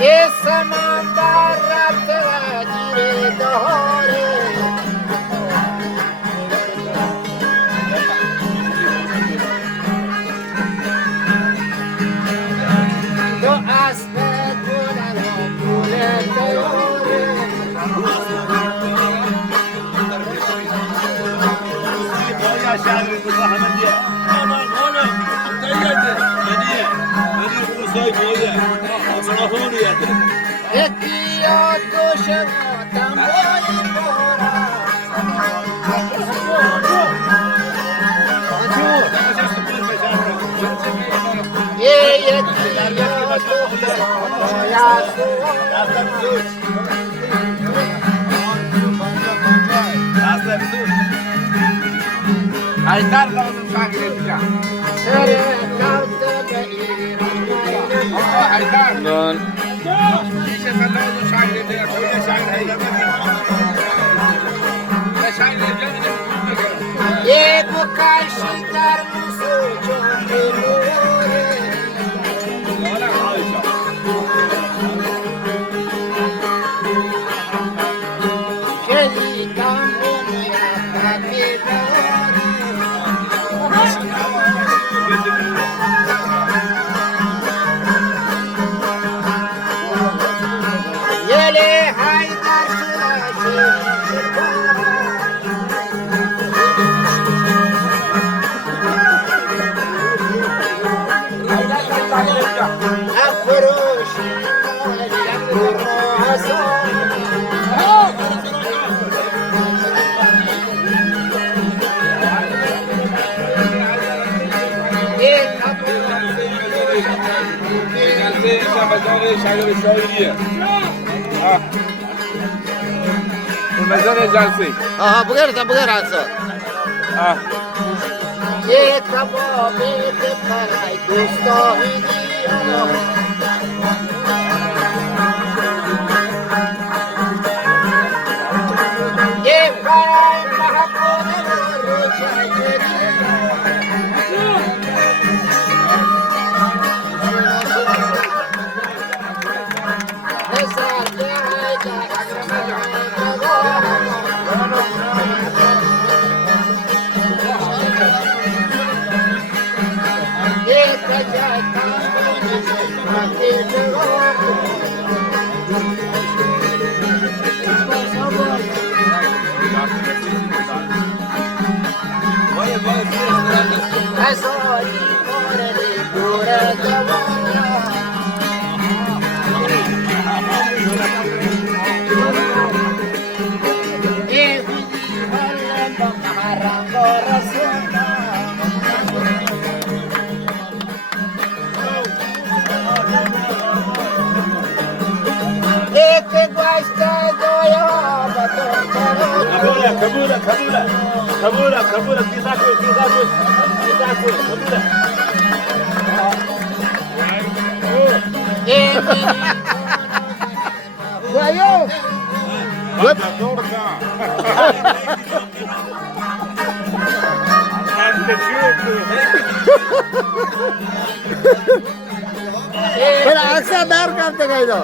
یه سمندر رفته و گیره داره دو اسب گلن و گل دیاره یکی یا دو شما تنبایی بارا یکی یا دو شما Aytar lazım saklayacağım. Sere kaldı be İran. Aytar. Don. İşte sen lazım saklayacağım. Böyle saklayacağım. Ne saklayacağım? Ye bu karşılar musucu elore. Geli kambunu yapabilir. Yele haydar sırası Afroşi مزار جلسه Aha bugün alsa. Ye kababe te paray dostahi diya Ye paray mahbub rojai Kabula, kisaku, kabula. Guayo. Pero aksa dar करते गए तो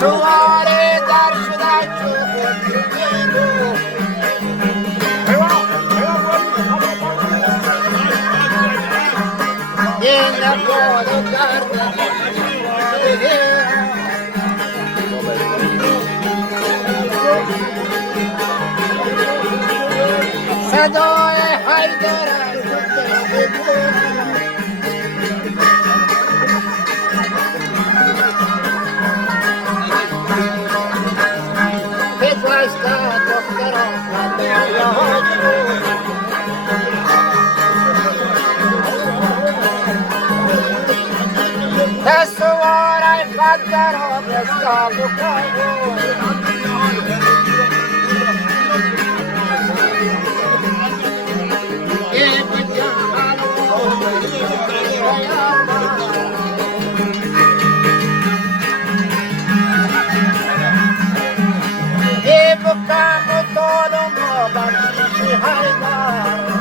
Suare dar şudan çok Yine kodu karda Sadoi haydara Basta toccare quando io Adesso ora il fattero questo bucaio E mangiano E bucamo todo بخشش حیدر